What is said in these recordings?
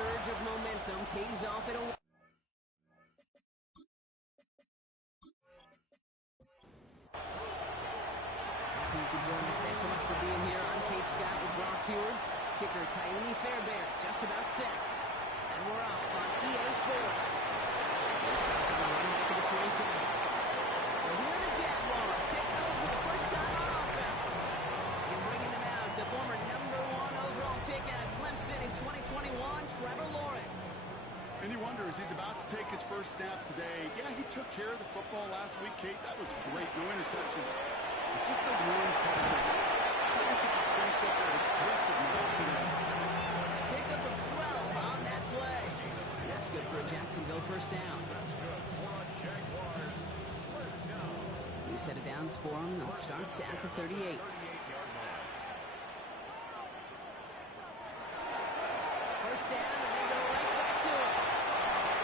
surge of momentum pays off in a... You can join us. Thanks so much for being here. I'm Kate Scott with Rock Heward. Kicker Kyumi Fairbairn just about set. And we're off on EA Sports. This starts on the run back to the 27. So here are the Jaguars taking over for the first time on offense. And bringing them out to former #1 overall pick out of Clemson in 2021, Trevor Lawrence. And you wonder, as he's about to take his first snap today, yeah, he took care of the football last week, Kate. That was great. No interceptions. But just a one touchdown. Curious if he thinks up an aggressive move today. Pickup of 12 on that play. And that's good for a Jacksonville first down. That's good for a Jaguars first down. New set of downs for them. They'll start at the 38. 38-yard line. First down, and they go right back to it.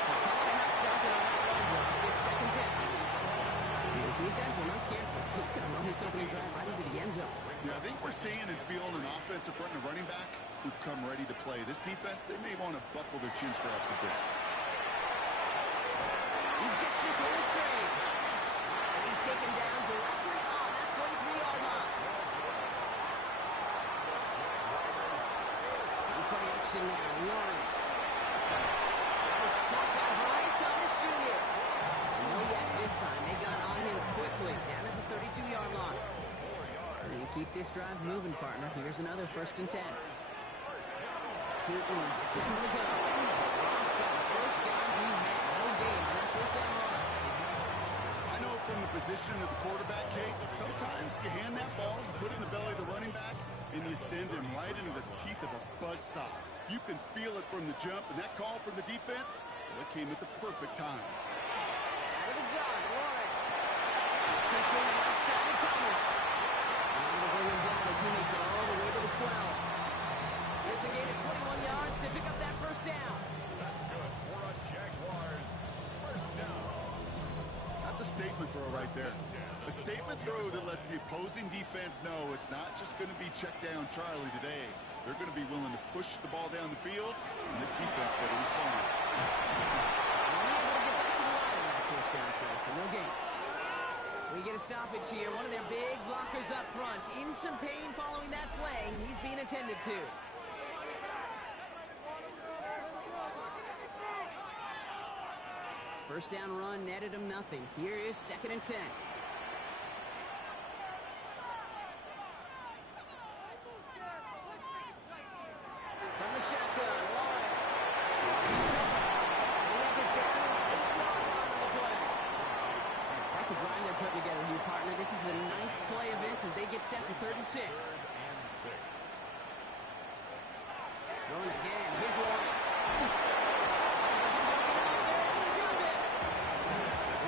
So Colin Hunt does it on that run block. It's second down. And if these guys were not careful, it's going to run his opening drive right into the end zone. Yeah, I think we're seeing and feeling an offensive front and a running back who've come ready to play. This defense, they may want to buckle their chin straps a bit. He gets this one straight. And he's taken down directly on that 43-yard line. On play action now, Lawrence. That is caught by Brian Thomas Jr. And no yet this time. They got on him quickly, down at the 32-yard line. And you keep this drive moving, partner. Here's another 1st and 10. Gets it from the gun. First guy he met. No gain on that first down run. I know from the position of the quarterback, Kate, sometimes you hand that ball, put it in the belly of the running back, and you send him right into the teeth of a buzzsaw. You can feel it from the jump, and that call from the defense, well, it came at the perfect time. Out of the gun, Lawrence. Control left side of Thomas. And they'll bring him down as he makes it all the way to the 12. It's a gain of 21 yards to pick up that first down. That's good for a Jaguars first down. That's a statement throw right there. A statement throw that lets the opposing defense know it's not just going to be check down Charlie today. They're going to be willing to push the ball down the field, and this defense better respond. Unable to get back to the line on that first down play, so no gain. We get a stoppage here. One of their big blockers up front. In some pain following that play. He's being attended to. First down run netted him nothing. Here is 2nd and 10. From the shotgun, Lawrence. He has it down in the 8-yard line on the play. Like the drive they're putting together here, partner. This is the 9th play of inch as they get set for 3rd and 6. Going again. Here's Lawrence.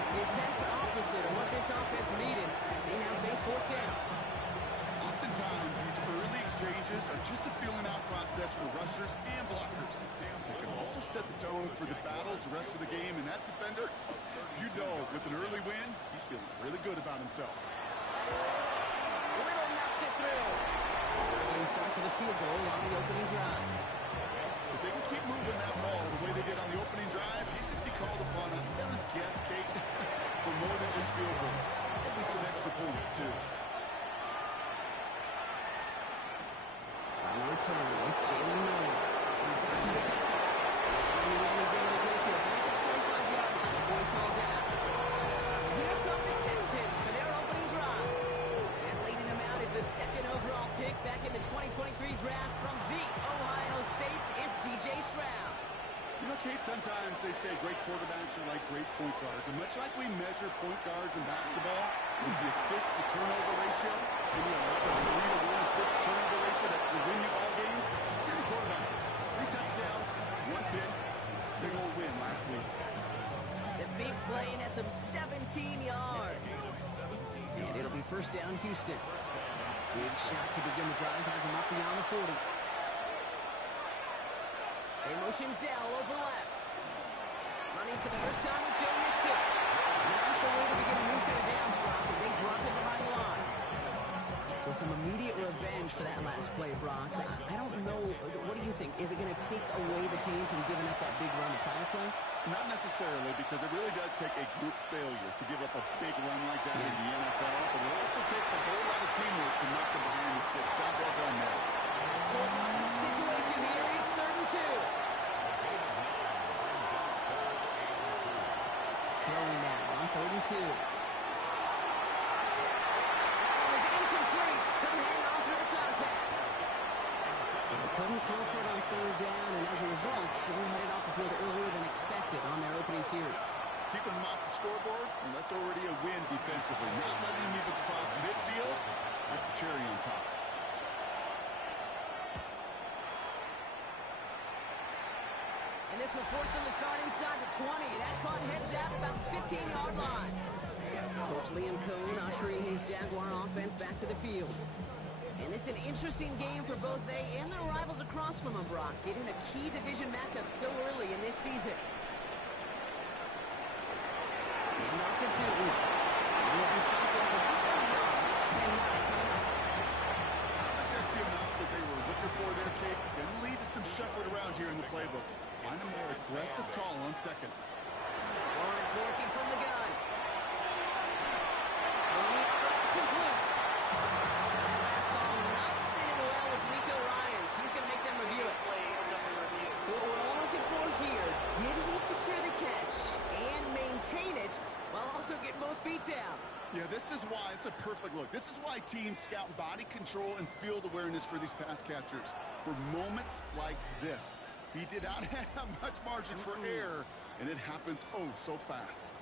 It's the exact opposite of what this offense needed. They now face 4th down. Oftentimes, these early exchanges are just a feeling-out process for rushers and blockers. They can also set the tone for the battles the rest of the game, and that defender, you know, with an early win, he's feeling really good about himself. Little knocks it through. Game starts with a field goal on the opening drive. If they can keep moving that ball the way they did on the opening drive, he's going to be called upon, I'm going to guess, Kate, for more than just field goals. Maybe some extra points, too. It's Jalen Nolan. He dodges the tackle. And the end is able to get it to a back at 25-yard line before it's hauled down. Here come the Texans for their opening drive. And leading them out is the 2nd overall pick back in the 2023 draft from the Ohio State. It's C.J. Stroud. You know, Kate, sometimes they say great quarterbacks are like great point guards. And much like we measure point guards in basketball with the assist-to-turnover ratio, and the 11-1 assist-to-turnover ratio that will win you all games, it's in the quarterback. 3 touchdowns, 1 pick, big old win last week. The big play nets him 17 yards. And it'll be first down, Houston. Big shot to begin the drive has him up beyond the 40. They motion Dell over left. Running for the first time with Joe Mixon. Not the way to begin a new set of downs, Brock, as they drop it behind the line. So some immediate revenge for that last play, Brock. I don't know. What do you think? Is it going to take away the pain from giving up that big run the prior play? Not necessarily, because it really does take a group failure to give up a big run like that in the NFL. But it also takes a whole lot of teamwork to knock them behind the sticks. Job well done there. So a large situation here. It's 3rd and 2. Throwing now on 3rd and 2. That was incomplete. Couldn't hang on through the contact. So they couldn't throw for it on 3rd down, and as a result, they headed off the field earlier than expected on their opening series. Keeping them off the scoreboard, and that's already a win defensively. Not letting them even cross midfield, that's the cherry on top. And this will force them to start inside the 20. That punt heads out about the 15-yard line. Coach Liam Cohn ushering his Jaguar offense back to the field. And this is an interesting game for both they and their rivals across from them, Brock, getting a key division matchup so early in this season. And off to Tootin. He'll be stopped up for just 1 yard. And now coming up. I think that's the amount that they were looking for there, Kate. Going to lead to some shuffling around here in the playbook. Find a more aggressive call on 2nd. Lawrence working from the gun. Complete. That last ball not sitting well with D'Amico Ryans. He's going to make them review it. So what we're all looking for here, did he secure the catch and maintain it while also getting both feet down? Yeah, this is why it's a perfect look. This is why teams scout body control and field awareness for these pass catchers. For moments like this. He did not have much margin for error, and it happens oh so fast.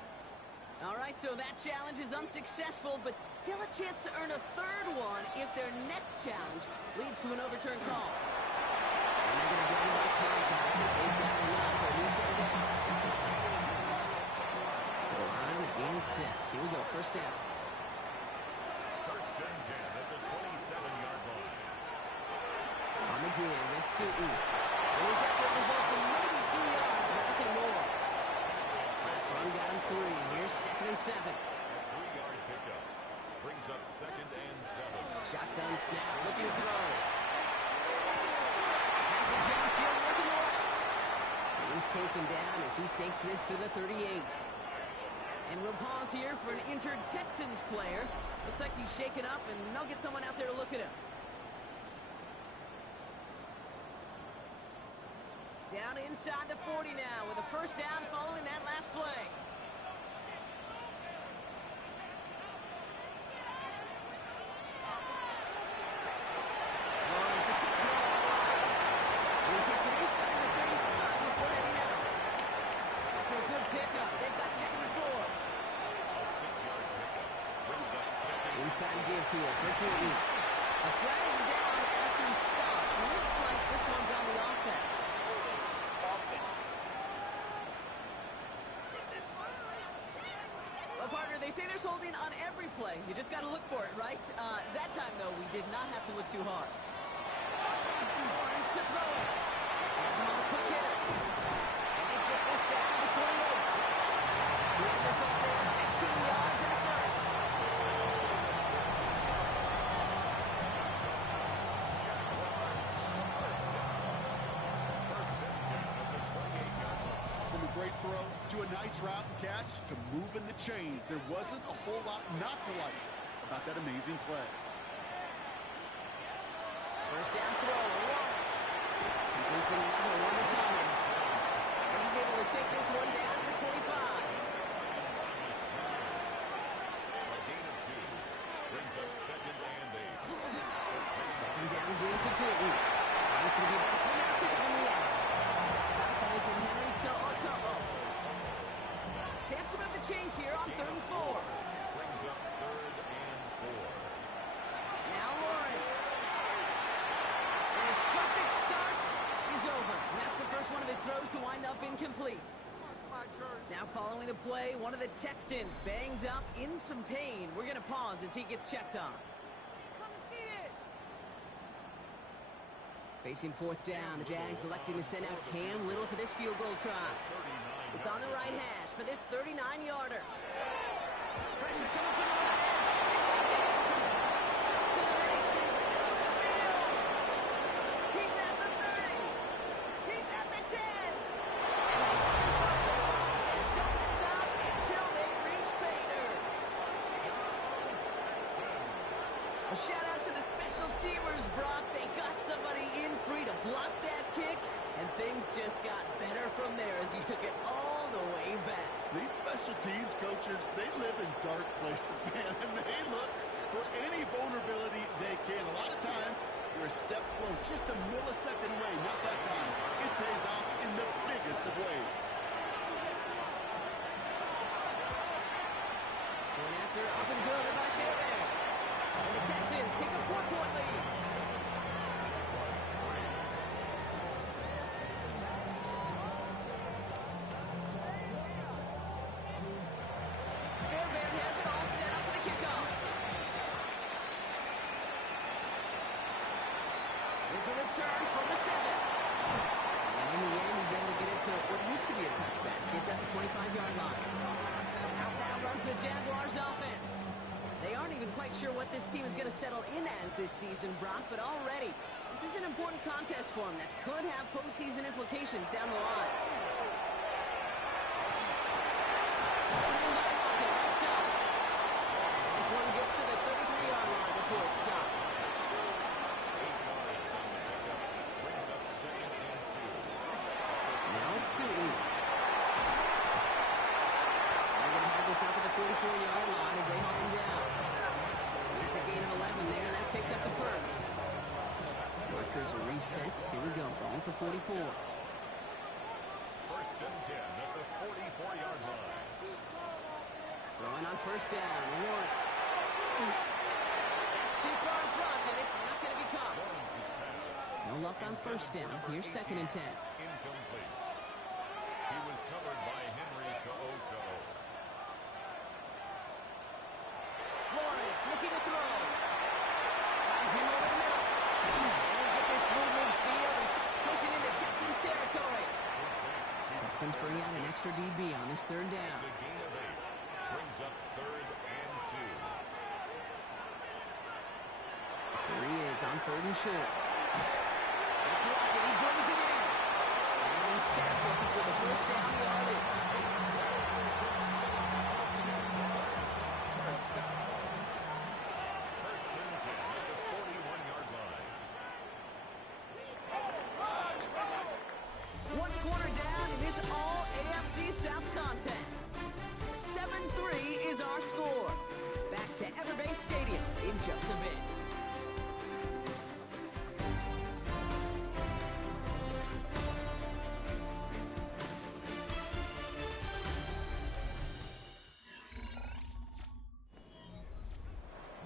All right, so that challenge is unsuccessful, but still a chance to earn a 3rd one if their next challenge leads to an overturned call. And they're going to down by contact if they've got enough for a new set of downs. So line and set. Here we go, 1st down. 1st and 10 at the 27-yard line. On the give, it's Tootin. His effort results in maybe 2 yards, but nothing more. Last run down 3. Here's 2nd and 7. 3-yard pickup. Brings up 2nd and 7. Shotgun snap, looking to throw. Has it downfield, working left. He's taken down as he takes this to the 38. And we'll pause here for an injured Texans player. Looks like he's shaken up, and they'll get someone out there to look at him. Down inside the 40 now with a 1st down following that last play. Lawrence, a quick throw. He takes it inside the 35 before heading out. After a good pickup, they've got 2nd and 4. A 6-yard pickup. Brings up 2nd. Inside give field for Tootin. A flag's down as he stops. Looks like this one's on the offense. Well, partner, they say there's holding on every play. You just got to look for it, right? That time, though, we did not have to look too hard. Lawrence to throw it. Has him on a quick hitter. And they get this down to 28. We have this up there, 15 yards and a 1st. From a great throw to a nice route and catch to moving the chains. There wasn't a whole lot not to like about that amazing play. 1st down throw, Lawrence. Completes another one to Thomas. He's able to take this one down to the 25. A gain of 2. Brings up 2nd and 8. 2nd down, give to Tootin. And it's going to be about 3 yards pickup in the end. That stop coming from Henry to Oto'o. Chance to move the chains here on 3rd and 4. Brings up 3rd and 4. Now Lawrence. And his perfect start is over. And that's the first one of his throws to wind up incomplete. Now following the play, one of the Texans banged up in some pain. We're going to pause as he gets checked on. Facing 4th down, the Jags electing to send out Cam Little for this field goal try. It's on the right hash for this 39-yarder. Pressure coming from the right edge. To the seamers, Brock. They got somebody in free to block that kick, and things just got better from there as he took it all the way back. These special teams coaches, they live in dark places, man, and they look for any vulnerability they can. A lot of times, you're a step slow, just a millisecond away. Not that time. It pays off in the biggest of ways. Going after up and good by Fairbairn. And the Texans take a 4-point lead. Fairbairn has it all set up for the kickoff. There's a return from the 7. And in the end, he's able to get it to what used to be a touchback. It's at the 25-yard line. Out now runs the Jaguars offense. They aren't even quite sure what this team is going to settle in as this season, Brock, but already, this is an important contest for them that could have postseason implications down the line. This one gets to the 33-yard line before it's stopped. 8 yards on the pickup. Brings up 2nd and 2. Now it's 2. They're going to have this up at the 44-yard line as they haul him down. It's a gain of 11 there. That picks up the first. Markers are reset. Here we go. Ball at the 44. 1st and 10 at the 44-yard line. Throwing on first down. Lawrence. That's too far in front, and it's not going to be caught. Lawrence's pass. No luck on first down. Here's 2nd and 10. Incomplete. He was covered by Henry to O. Lawrence looking to throw. Finds him over the middle. And get this movement field and pushing into Texans territory. Texans bring out an extra DB on this 3rd down. It's a gain of 8. Brings up 3rd and 2. Here he is on 3rd and short. That's Lockett. He brings it in. And he's tackled for the first down yardage. First and 10 at the 41-yard line. 1 quarter down in this all-AFC South contest. 7-3 is our score. Back to Everbank Stadium in just a bit.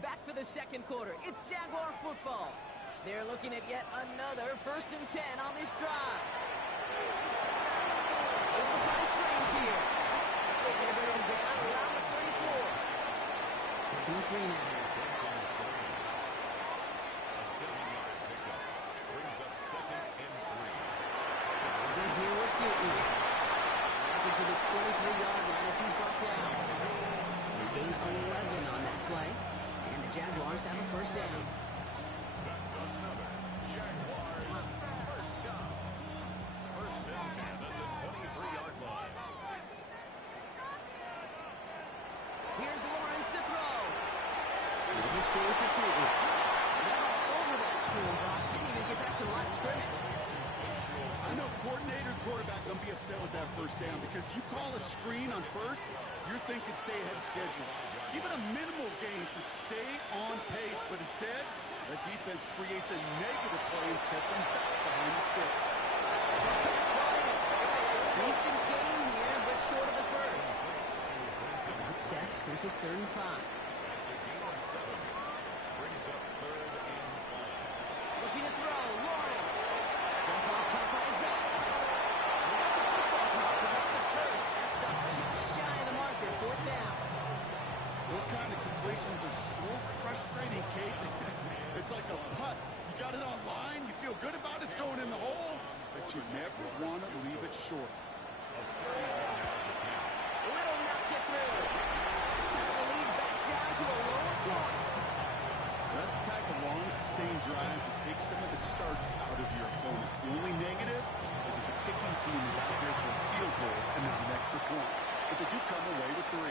Back for the 2nd quarter. It's Jaguar football. They're looking at yet another 1st and 10 on this drive. Able to find Strange here. And they bring him down around the 34. 2nd and 3 now. A 7-yard pickup. Brings up 2nd and 3. Good here with Tootin. Has it to the 23-yard line as he's brought down. They gain 11 on that play. And the Jaguars have a first down. That's another Jaguars first down. 1st and 10 at the 23-yard line. Here's Lawrence to throw. Here's a screen for Tootin. They're all over that screen, Brock. Didn't even get back to the line of scrimmage. I know coordinator, quarterback don't be upset with that first down because you call a screen on first, you're thinking stay ahead of schedule. Even a minimal gain to stay on pace, but instead, the defense creates a negative play and sets them back behind the sticks. Decent gain here, but short of the first. That's set. This is 3rd and 5. That's a gain of 7. Brings up 3rd and 5. Looking to throw. Lawrence. Jump off caught by his back. And got the football caught, but not the first. That's stopped just shy of the marker. 4th down. Those kind of completions are so frustrating, Kate. It's like a putt. You got it on line, you feel good about it's going in the hole, but you never want to leave it short. Little knocks it through. That cut the lead back down to a lower point. That's the type of long, sustained drive that takes some of the starch out of your opponent. The only negative is if the kicking team is out there for a field goal and not an extra point. But they do come away with 3.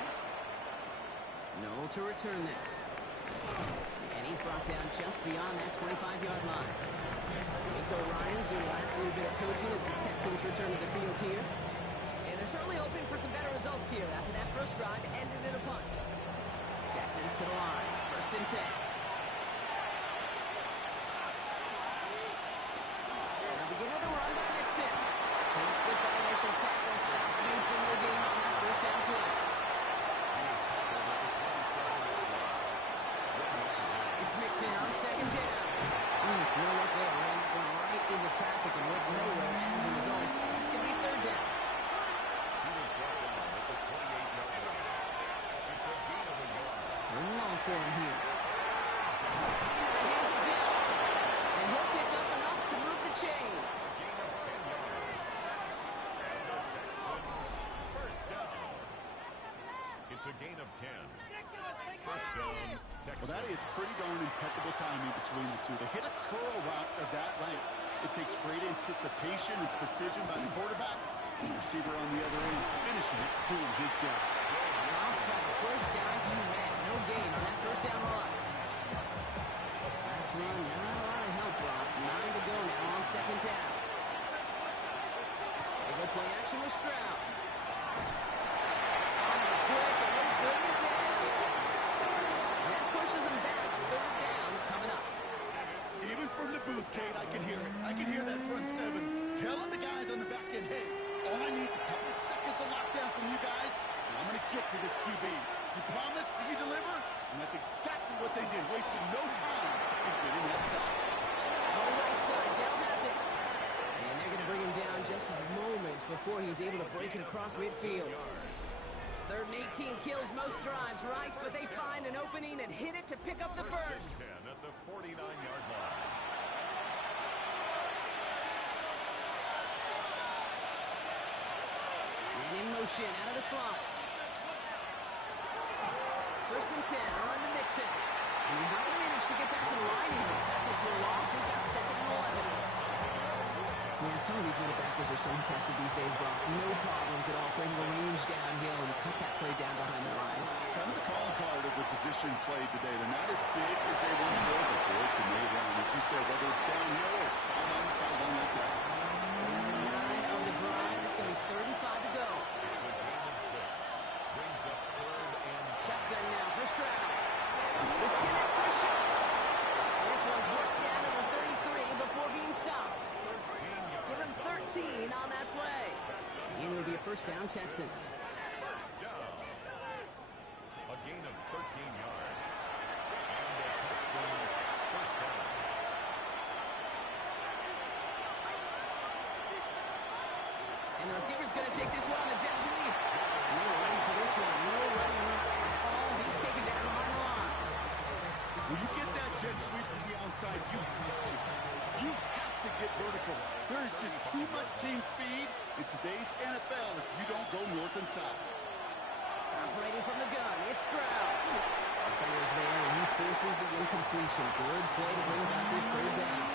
No to return this. And He's brought down just beyond that 25-yard line. Nico Ryan's doing the last little bit of coaching as the Texans return to the field here. And they're certainly hoping for some better results here after that first drive ended in a punt. Texans to the line, 1st and 10. They'll begin with a run by Mixon. Can't slip that initial tackle. Stops made for no gain on that first down play. It's Mixon on 2nd down. No look there. Ran that one right into traffic and went nowhere as a result. It's going to be 3rd down. Long for him here. Hands it down. And he'll pick up enough to move the chains. It's a gain of 10. First down, Texans. Well, that is pretty darn impeccable timing between the two. They hit a curl route of that length. It takes great anticipation and precision by the quarterback. The receiver on the other end finishing it, doing his job. First down he met. No gain on that first down run. Last run, not a lot of help, Rob. 9 to go now on 2nd down. They go play action with Stroud. Quick, and they bring it down. And that pushes them back. 3rd down coming up. Even from the booth, Kate, I can hear it. I can hear that front seven telling the guys on the back end, hey, all I need is a couple seconds of lockdown from you guys, and I'm going to get to this QB. You promise, you deliver, and that's exactly what they did, wasting no time in getting that sack. On the right side, Dell has it. And they're going to bring him down just a moment before he's able to break it across midfield. 3rd and 18 kills most drives, right? But they find an opening and hit it to pick up the first. 10 at the 49-yard line. And in motion, out of the slot. 1st and 10, a run to Mixon. And he's not going to manage to get back to the line even. Tackled for a loss. We've got 2nd and 11. Man, some of these middle backers are so impressive these days, Brock. No problems at all for him to range downhill and cut that play down behind the line. Kind of the calling card of the position played today. They're not as big as they once were, but boy, can they run. As you said, whether it's downhill or sideline to sideline like that. 9 of the drive. It's going to be 3rd and 5 to go. It's a gain of 6. Brings up 3rd and Shotgun now for Stroud. This connects with Schultz. And this one's worked down to the 33 before being stopped. Give him 13 on that play. And it'll be a 1st down, Texans. first down. A gain of 13 yards. And the Texans 1st down. And the receiver's going to take this one on the Jets lead. No running for this one. No running room at all. He's taken down behind the line. When you get that jet sweep to the outside, you have to. You have to get vertical. There is just too much team speed in today's NFL if you don't go north and south. Operating from the gun, it's Stroud. Defender's there, and he forces the incompletion. Good play to bring about this 3rd down.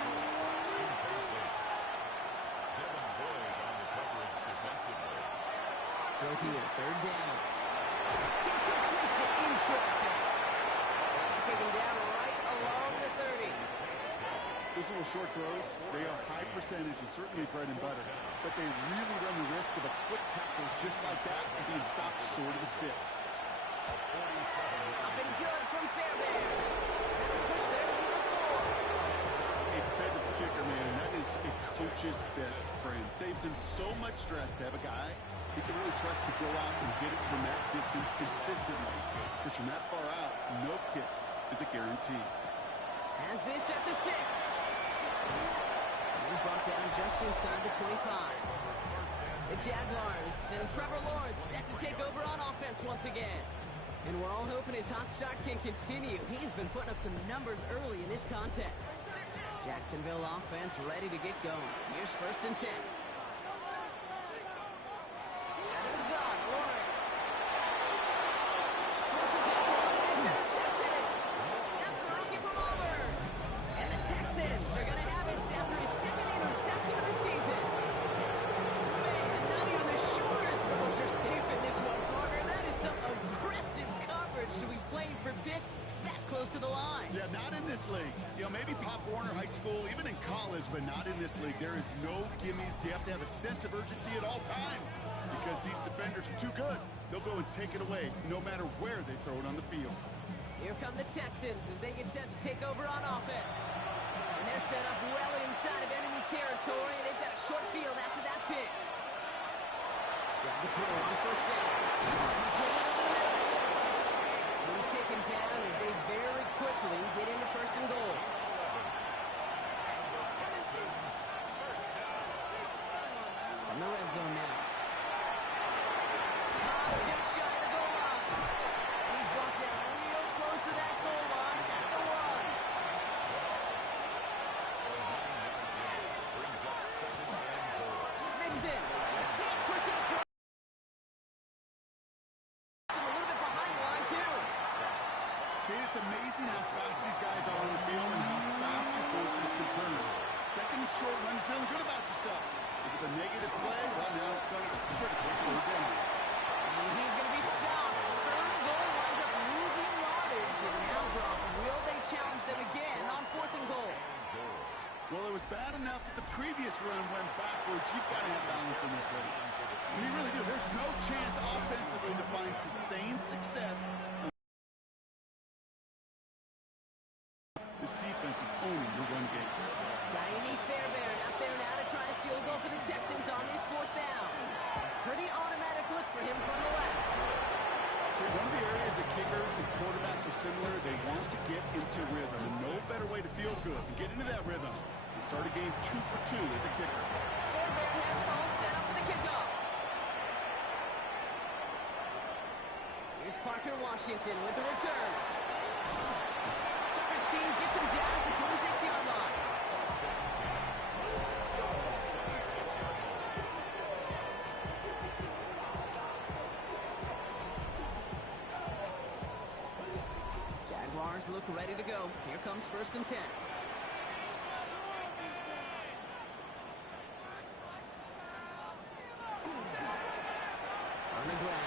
Kevin Boyd on the coverage defensively. Go here, 3rd down. He completes it in traffic. Taken down right along the 30. Those little short throws, they are high percentage and certainly bread and butter. But they really run the risk of a quick tackle just like that and being stopped short of the sticks. Up and good from Fairbairn. That'll push their lead to 4. A Bedford's kicker, man, that is a coach's best friend. Saves him so much stress to have a guy he can really trust to go out and get it from that distance consistently. Because from that far out, no kick is a guarantee. Has this at the 6. He's brought down just inside the 25. The Jaguars and Trevor Lawrence set to take over on offense once again. And we're all hoping his hot start can continue. He's been putting up some numbers early in this contest. Jacksonville offense ready to get going. Here's 1st and 10. Out of the gun, Lawrence. Forces it one, and it's intercepted. That's the rookie from Auburn. And the Texans are going to have it after his 2nd interception of the season. Man, not even the shorter throws are safe in this one, Parker. That is some aggressive coverage to be playing for picks that close to the line. Yeah, not in You know, maybe Pop Warner High School, even in college, but not in this league. There is no gimmies. You have to have a sense of urgency at all times because these defenders are too good. They'll go and take it away no matter where they throw it on the field. Here come the Texans as they get set to take over on offense. And they're set up well inside of enemy territory. They've got a short field after that pick. Strap the throw on first down. And he's taken down as they very quickly get into first and goal. In the red zone now. Just shy of the goal line. He's brought down real close to that goal line at the one. Brings up second and goal. Mixon. Can't push it across. A little bit behind the line, too. Kate, it's amazing how fast these guys are on the field and how fast your fortunes can turn. Second and short run, feeling good about yourself. With a negative play, well, now comes a critical third down. And he's going to be stopped. Third goal winds up losing yardage. And now, Brock, will they challenge them again on fourth and goal? Well, it was bad enough that the previous run went backwards. You've got to have balance in this league. You really do. There's no chance offensively to find sustained success. This defense is owning the run game. Jaime Fairbairn out there now to try a field goal for the Texans on this fourth down. Pretty automatic look for him from the left. One of the areas that kickers and quarterbacks are similar, they want to get into rhythm. And no better way to feel good than get into that rhythm and start a game 2 for 2 as a kicker. Fairbairn has it all set up for the kickoff. Here's Parker Washington with the return. Coverage team gets him down at the 26-yard line. Jaguars look ready to go. Here comes first and 10. On the ground.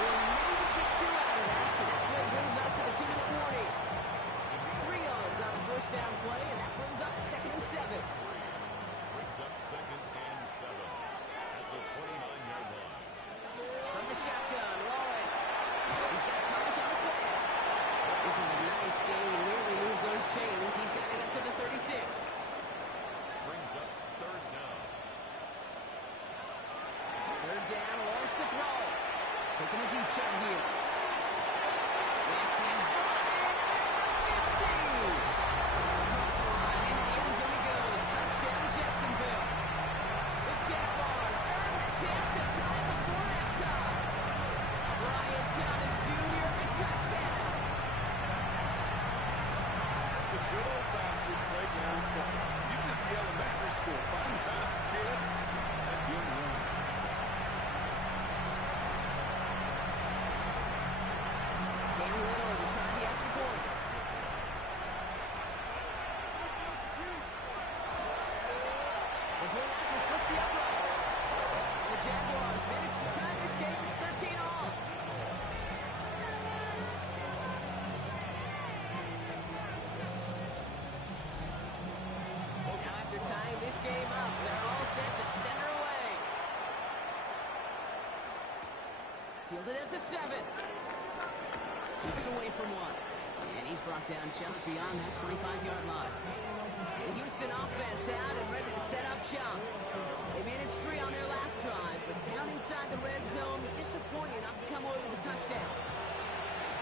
We'll maybe get 2 out of that. So that play brings us to the 2-minute warning. 3 yards on the first down play, and that brings up second and 7. Brings up second and 7 at the 29-yard line. From the shotgun, Lawrence. He's got Thomas on the slant. This is a nice game. He nearly moves those chains. He's got it up to the 36. Brings up third down. Third down, Lawrence to throw. Taking a deep shot here. This is brought in at the 15. Across the line, and the end zone he goes. Touchdown, Jacksonville. The Jaguars earn the chance to tie before halftime. Brian Thomas Jr., the touchdown. It's a good old-fashioned playground football. Even at the elementary school, find the fastest kid, that'd be on the run. Came Little to try the extra points. The point after splits the upright. The Jaguars manage to tie this game. It's 13 all. Now after tying this game up, they're all set to center away. Fielded at the 7. Keeps away from one. And he's brought down just beyond that 25-yard line. The Houston offense out and ready to set up shop. They managed 3 on their last drive, but down inside the red zone, disappointing not to come away with a touchdown.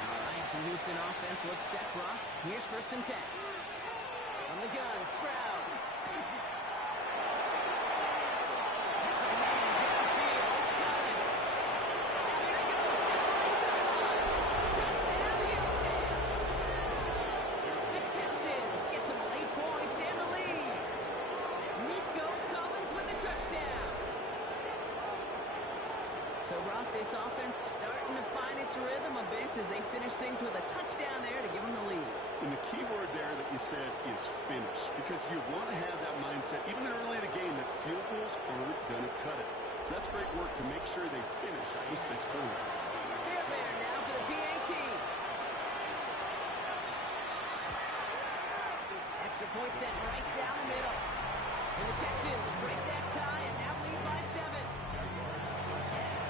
All right, the Houston offense looks set, Brock. Here's first and 10. From the gun, Stroud. Has a man downfield. It's Collins. And here he goes down the right sideline. Touchdown, Houston. The Texans get some late points and the lead. Nico Collins with the touchdown. So, Brock, this offense starting to find its rhythm a bit as they finish things with a touchdown there to give them the lead. And the key word there that you said is finish, because you want to have that mindset, even early in the game, that field goals aren't going to cut it. So that's great work to make sure they finish with 6 points. Fairbairn now for the PAT. a point sent right down the middle. And the Texans break that tie and now lead by 7.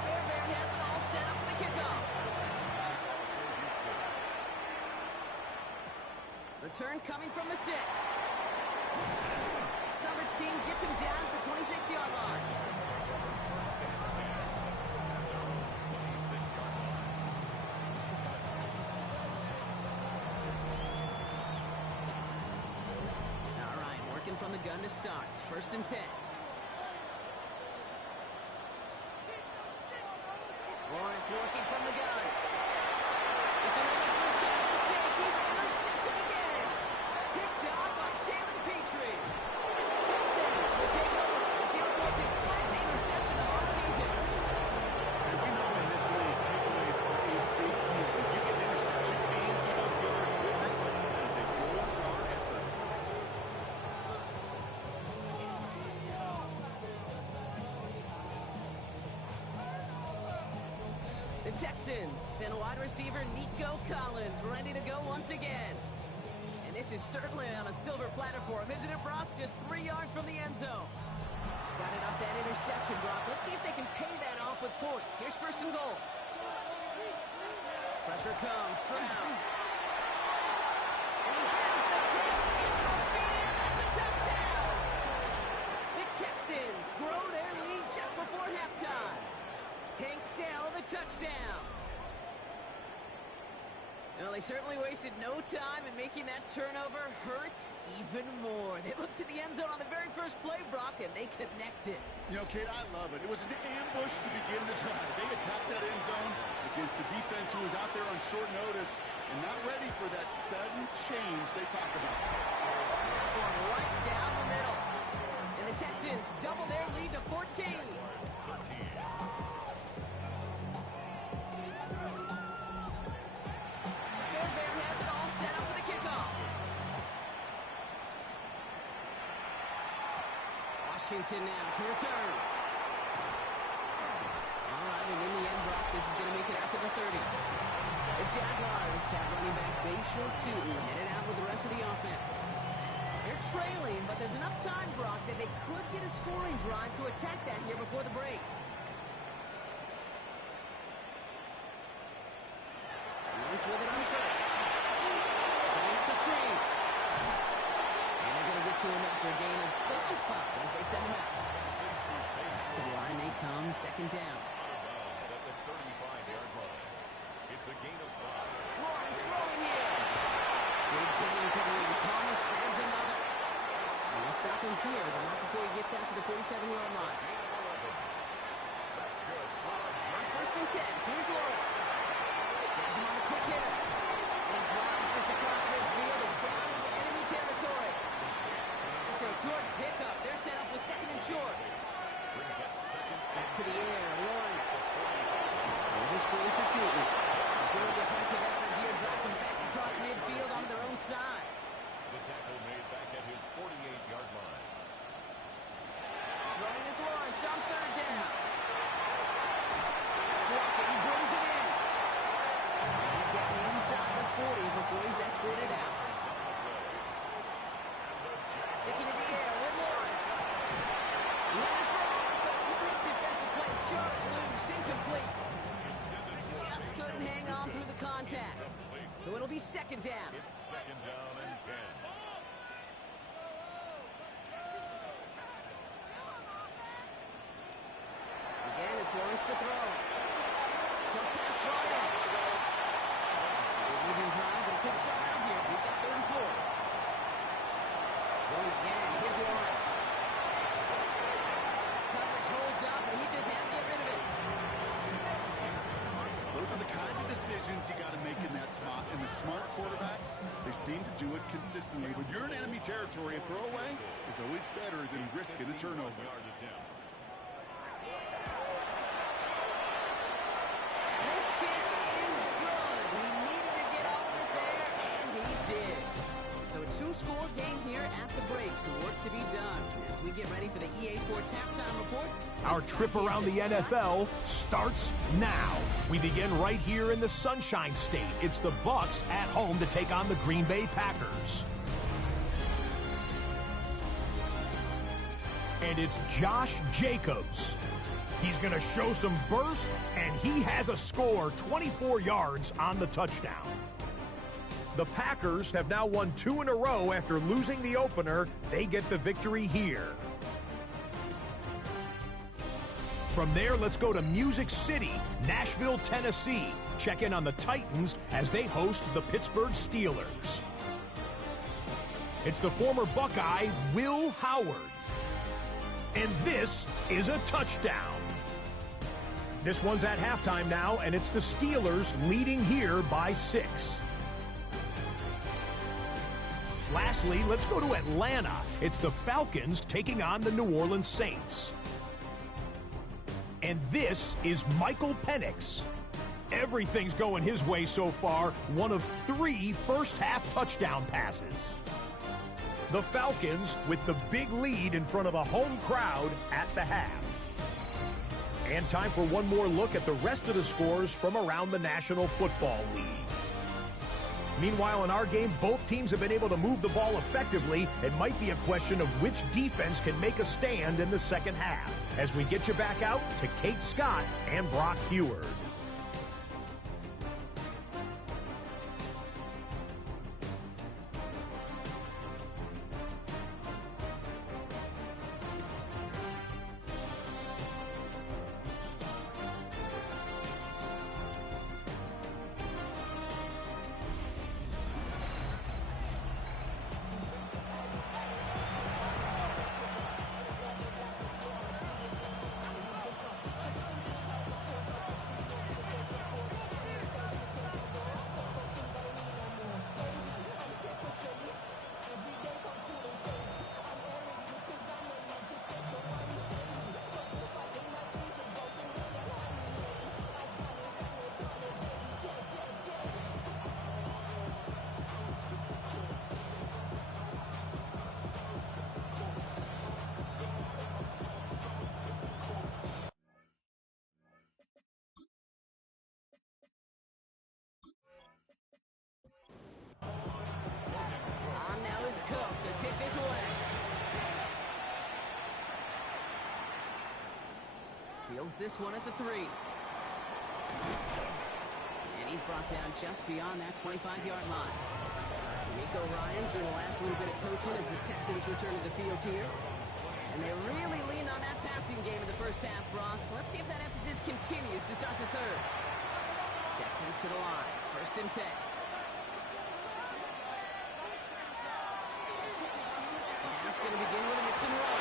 Fairbairn has it all set up for the kickoff. Return coming from the 6. Coverage team gets him down at the 26-yard line. All right, working from the gun to start. 1st and 10. Lawrence working from the gun. It's another first down mistake. He's intercepted again. Picked off by Jalen Petrie. Texans will take over as he records his 5th interception of our season. And we know in this league, takeaways are a big deal. If you get an interception and chunk yards with it, that is a gold star effort. The Texans and wide receiver Nico Collins ready to go once again. And this is certainly on a silver platter for him, isn't it, Brock? Just 3 yards from the end zone. Got it off that interception, Brock. Let's see if they can pay that off with points. Here's 1st and goal. Pressure comes. Stroud. And he has the catch. It's open. That's a touchdown. The Texans grow their lead just before halftime. Tank Dell the touchdown. Well, they certainly wasted no time in making that turnover hurt even more. They looked to the end zone on the very first play, Brock, and they connected. You know, Kate, I love it. It was an ambush to begin the drive. They attacked that end zone against a defense who was out there on short notice and not ready for that sudden change they talk about. Going right down the middle. And the Texans double their lead to 14. Fairbairn has it all set up for the kickoff. Washington now to return. All right, and in the end, Brock, this is going to make it out to the 30. The Jaguars have running back Bayshore 2 headed out with the rest of the offense. They're trailing, but there's enough time, Brock, that they could get a scoring drive to attack that here before the break. Lawrence with it on 1st. Setting up the screen. And they're going to get to him after a gain of close to 5 as they send him out. To the line they come, 2nd down. Out of bounds at the 35-yard line. It's a gain of 5. Lawrence throwing here. Big gain coming in. Thomas snags another. And they'll stop him here, but not before he gets out to the 47-yard line. That's good. On 1st and 10, here's Lawrence. Has him on the quick hitter. And he drives this across midfield and down into enemy territory. After a good pickup, they're set up with 2nd and short. Brings up 2nd. Back to the air, Lawrence. There's a screen for 2. Good defensive effort here, drives them back across midfield onto their own side. The tackle made back at his 48-yard line. Throwing is Lawrence on 3rd down. That's Lockett, he brings it in. He's down inside the 40 before he's escorted out. Sticking in the air with Lawrence. Looking for a quick defensive play. Jarred loose, incomplete. Just couldn't hang on through the contact. So it'll be 2nd down. It's 2nd down and 10. Again, it's Lawrence to throw. Short pass brought in. They're moving high, but it could start out here. We've got 3rd and 4. Going again. Here's Lawrence. Coverage holds up, and he just had to get rid of it. Those are the kind of decisions you got to make in that spot. And the smart quarterbacks, they seem to do it consistently. When you're in enemy territory, a throwaway is always better than risking a turnover. Yard attempt. This kick is good. He needed to get all of it there, and he did. So a 2-score game here at the break. Some work to be done as we get ready for the EA Sports Halftime Report. Our trip around the NFL starts now. We begin right here in the Sunshine State. It's the Bucs at home to take on the Green Bay Packers. And it's Josh Jacobs. He's going to show some burst, and he has a score, 24 yards on the touchdown. The Packers have now won 2 in a row after losing the opener. They get the victory here. From there, let's go to Music City, Nashville, Tennessee. Check in on the Titans as they host the Pittsburgh Steelers. It's the former Buckeye, Will Howard. And this is a touchdown. This one's at halftime now, and it's the Steelers leading here by 6. Lastly, let's go to Atlanta. It's the Falcons taking on the New Orleans Saints. And this is Michael Penix. Everything's going his way so far. One of 3 first-half touchdown passes. The Falcons with the big lead in front of a home crowd at the half. And time for one more look at the rest of the scores from around the National Football League. Meanwhile, in our game, both teams have been able to move the ball effectively. It might be a question of which defense can make a stand in the second half. As we get you back out to Kate Scott and Brock Heward. Fields this one at the 3. And he's brought down just beyond that 25-yard line. Nico Ryans doing the last little bit of coaching as the Texans return to the field here. And they really leaned on that passing game in the first half, Brock. Let's see if that emphasis continues to start the third. Texans to the line. 1st and 10. And it's going to begin with a mix and run.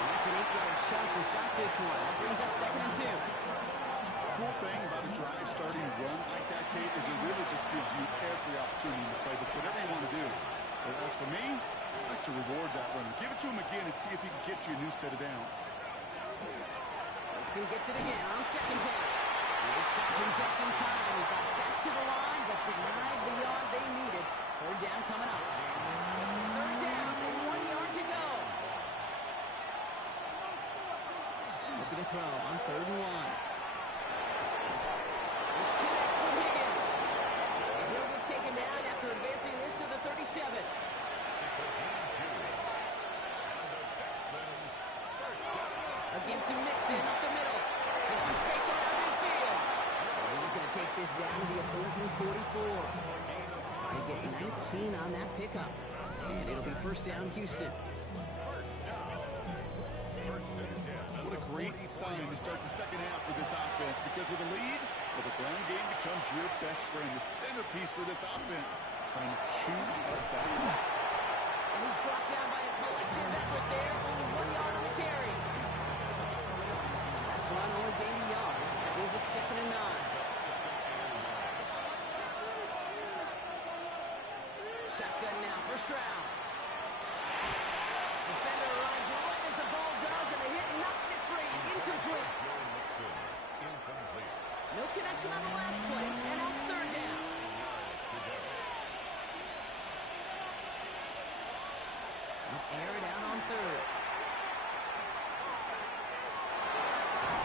That's an 8-yard chunk to stop this one. That brings up 2nd and 2. The cool thing about a drive starting to run like that, Kate, is it really just gives you every opportunity to play with whatever you want to do. But as for me, I like to reward that runner. Give it to him again and see if he can get you a new set of downs. Nixon gets it again on 2nd down. They stopped him just in time. He got back to the line, but denied the yard they needed. 3rd down coming up. 3rd down, 1 yard to go. Looking to throw on 3rd and 1. This connects with Higgins. And he'll get taken down after advancing this to the 37. Again to Mixon up the middle. Gets some space around midfield. And he's going to take this down to the opposing 44. They get 19 on that pickup. And it'll be 1st down, Houston. What a great sign to start the second half for this offense, because with a lead, well, the ground game becomes your best friend, the centerpiece for this offense, trying to chew up that clock. And he's brought down by a collective effort there, only 1 yard on the carry. That's one, only gained a yard. That means it's 2nd and 9. Shotgun now, 1st round. Defender arrives right as the ball does, and the hit knocks it free. Incomplete. No connection on the last play, and now 3rd down. Air it out on 3rd.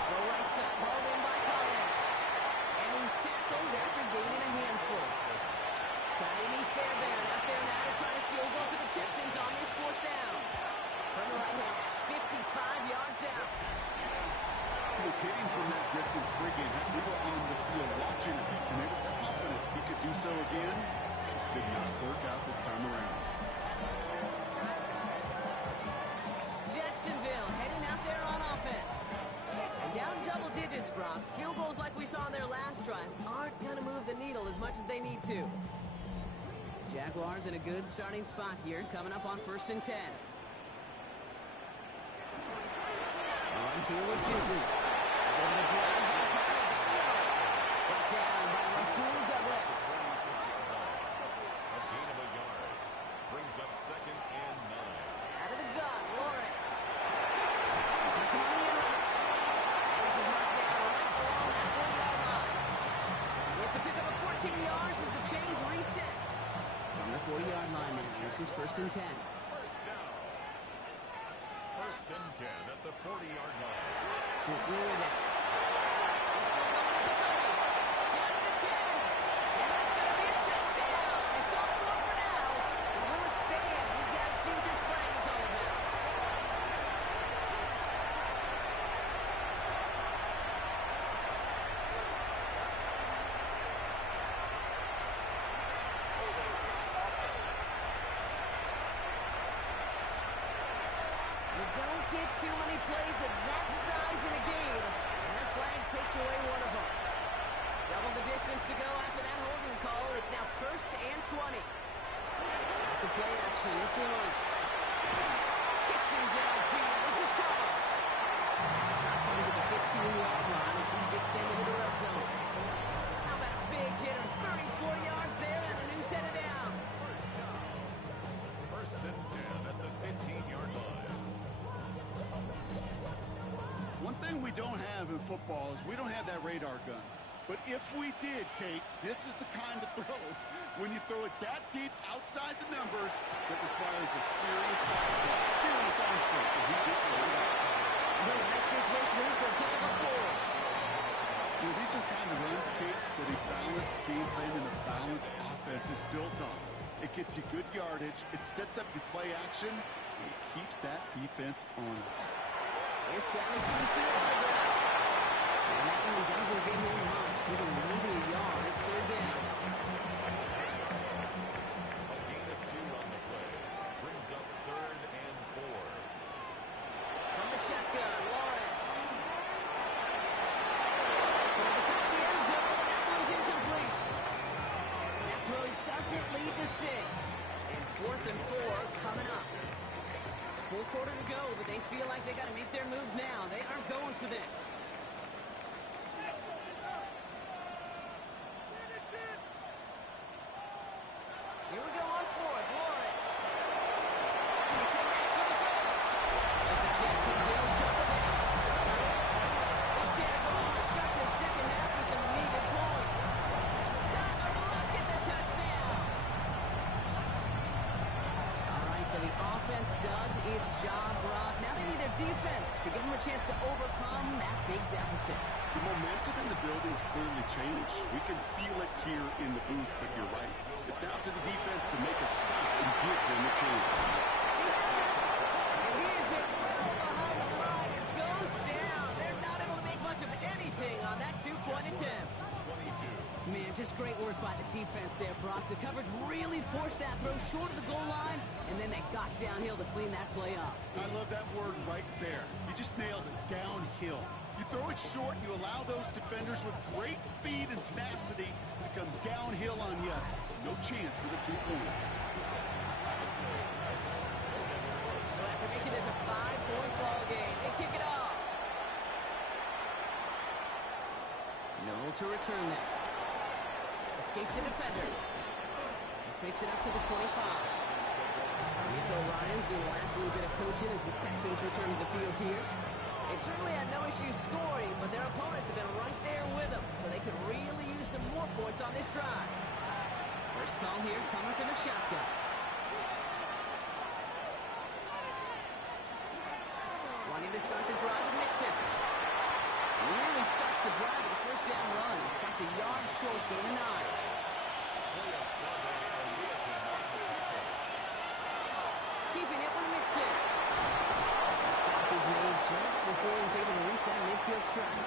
The right side hauled in by Collins. And he's tackled after gaining a handful. Fairbairn out there now to try a field goal for the Texans on this 4th down. From the right hand distance pregame. We were on the field watching it, and they were confident he could do so again. Just did not work out this time around. Jacksonville heading out there on offense. And down double digits, Brock. Field goals like we saw in their last drive aren't going to move the needle as much as they need to. Jaguars in a good starting spot here, coming up on 1st and 10. On here with Disney. Brought down by Rasul Douglas. A gain of a yard. Brings up 2nd and 9. Out of the gun, Lawrence. Puts him on the end route. This is marked down right along that 40-yard line. It's a pickup of 14 yards as the chains reset. From the 40-yard line now, this is 1st and 10. First down. 1st and 10 at the 40-yard line. To ruin it. He's still going at the 30. Down to the 10. And that's going to be a touchdown. It's on the board for now. But will it stand? We've got to see what this brand is all about. You don't get too many plays at that size in a game, and that flag takes away one of them. Double the distance to go after that holding call. It's now 1st and 20. After play action, it's Lawrence. Hits him downfield. This is Thomas. The stop comes at the 15-yard line as he gets them into the red zone. How about a big hit of 34 yards there and a new set of downs? First down. 1st and 10 at the 15-yard line. One thing we don't have in football is we don't have that radar gun. But if we did, Kate, this is the kind of throw, when you throw it that deep outside the numbers, that requires a serious fastball, serious arm strength, and he just showed up. He'll make his way through for a pick of a 4. You know, these are the kind of runs, Kate, that a balanced game plan and a balanced offense is built on. It gets you good yardage, it sets up your play action, and it keeps that defense honest. Here's Travis Etienne on the ground. And that one doesn't get him much. Give him maybe a yard. It's 3rd down. A gain of 2 on the play. Brings up 3rd and 4. From the shotgun, Lawrence. Throws out the end zone, and that one's incomplete. That throw doesn't lead to 6. And 4th and 4 coming up. Full quarter to go, but they feel like they got to make their move now. They aren't going for this. Here we go on 4th, Lawrence. And he connects with the first. That's a Jacksonville touchdown. The Jaguars start the second half with some needed points. Tyler Lockett the touchdown. All right, so the offense does its job, Brock. Now they need their defense to give them a chance to overcome that big deficit. The momentum in the building has clearly changed. We can feel it here in the booth, but you're right. It's now to the defense to make a stop and give them a chance. And he is it well behind the line. It goes down. They're not able to make much of anything on that two-point attempt. 22. Man, just great work by the defense there, Brock. The coverage really forced that throw short of the goal line, and then they got downhill to clean that play up. I love that word right there. You just nailed it, downhill. You throw it short, you allow those defenders with great speed and tenacity to come downhill on you. No chance for the 2 points. So after making this a 5-point ball game, they kick it off. No to return this. Escapes a defender. This makes it up to the 25. Nico Ryans doing the last little bit of coaching as the Texans return to the field here. They certainly had no issues scoring, but their opponents have been right there with them, so they could really use some more points on this drive. First call here coming from the shotgun. Wanting to start the drive with Mixon. Nearly starts the drive with a first down run. Stopped a yard short, gain of 9. Keeping it with Mixon. The stop is made just before he's able to reach that midfield strike.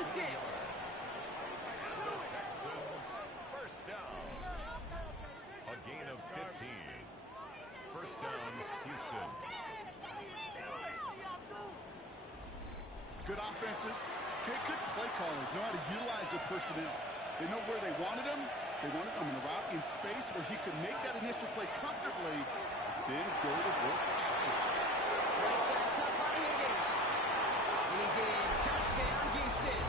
the sticks. The Texans, first down. A gain of 15. First down, Houston. Good offenses, good play callers know how to utilize their personnel. They know where they wanted him. They wanted him in a route in space where he could make that initial play comfortably, then go to work after. Right side cut by Higgins. And he's in. Touchdown, Houston.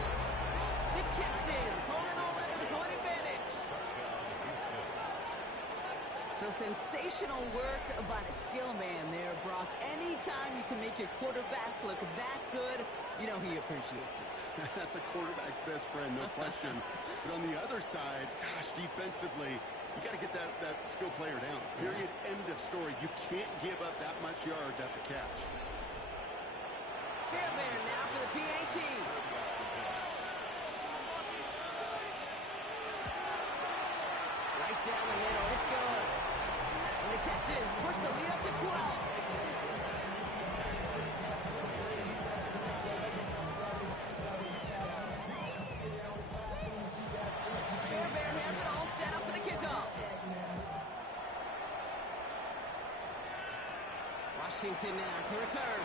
The Texans hold an 11-point advantage. Touchdown, Houston. So sensational work by the skill man there, Brock. Anytime you can make your quarterback look that good, you know he appreciates it. That's a quarterback's best friend, no question. But on the other side, gosh, defensively, you got to get that skill player down. Period. End of story. You can't give up that much yards after catch. Fairbairn now for the PAT. Right down the middle. It's good. And the Texans push the lead up to 12. Fairbairn has it all set up for the kickoff. Washington now to return.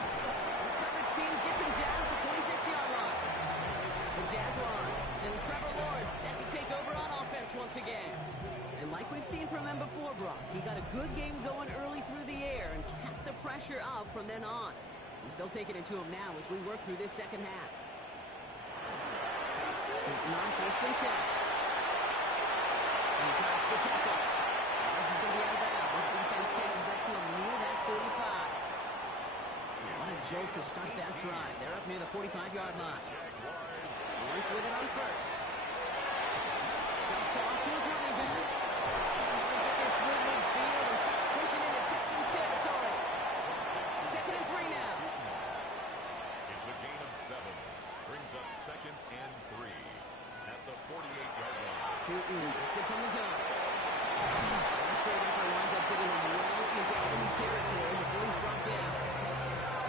The coverage team gets him down at the 26-yard line. The Jaguars and Trevor Lawrence set to take over on offense once again. And like we've seen from him before, Brock, he got a good game going early through the air and kept the pressure up from then on. He's still taking it to him now as we work through this second half. Taking on 1st and 10. And he drops the tackle. And this is going to be out of bounds. This defense catches up to him near that 45. What a jolt to start that drive. They're up near the 45-yard line. Lawrence with it on 1st. Dumped off to his running back. He'll get this through midfield and start pushing into Texans territory. 2nd and 3 now. It's a gain of 7. Brings up 2nd and 3 at the 48-yard line. Tootin gets it from the gun. This great effort winds up getting him well into enemy territory before he's brought down.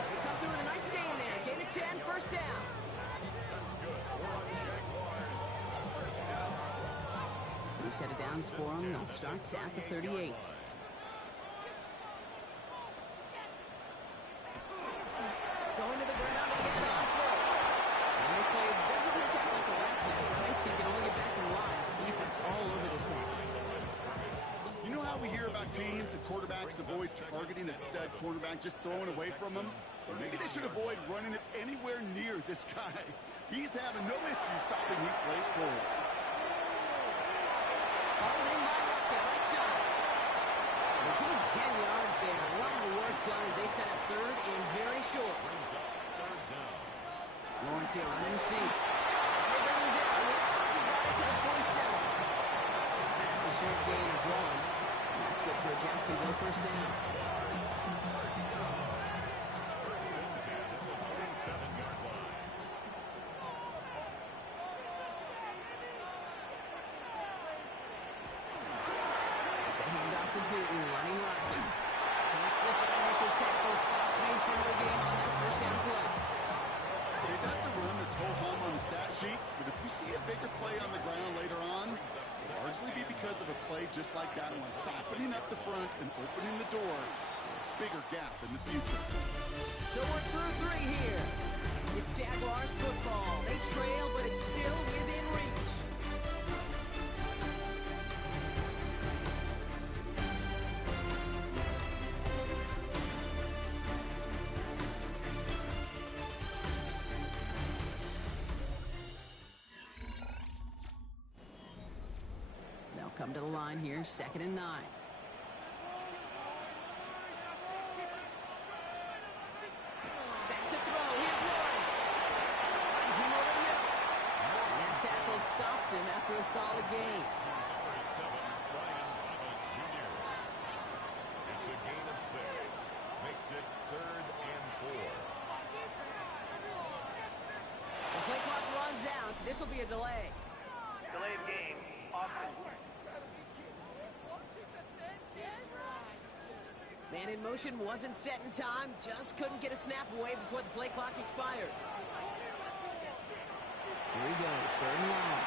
They come through with a nice gain there. Gain of 10, 1st down. That's good. Jaguars, first down. New set of downs for him. They'll start at the 38. Going to the ground again on 1st. And this play doesn't look that like the last snap, right? So you can only get back to the line. The defense all over this one. You know how we hear about teams and quarterbacks avoid targeting a stud quarterback, just throwing away from him? Or maybe they should avoid running it anywhere near this guy. He's having no issue stopping these plays cold. Holding by Rucker, right side. They gain 10 yards there. A lot of work done as they set up 3rd and very short. Brings up 3rd down. Lawrence here running the sneak. And they bring him down. Looks like he got it to the 27. That's a short gain of 1. And that's good for a Jacksonville 1st down. First and 10 at the 27-yard line. It's a handoff to Tootin, running right. Can't slip that initial tackle. Stops made for no gain on that 1st down play. Okay, that's a run that's ho-hum on the stat sheet, but if we see a bigger play on the ground later on, it'll largely be because of a play just like that one, softening up the front and opening the door. Bigger gap in the future. So we're through 3 here. It's Jaguars football. They trail, but it's still within reach. They'll come to the line here, 2nd and 9. Back to throw. Here's Lawrence. Finds him over the middle. And that tackle stops him after a solid gain. Number 7, Brian Thomas Jr. It's a gain of 6. Makes it 3rd and 4. The play clock runs out. This will be a delay. Delay of game. Offense. Man in motion wasn't set in time. Just couldn't get a snap away before the play clock expired. Here he goes, third and long.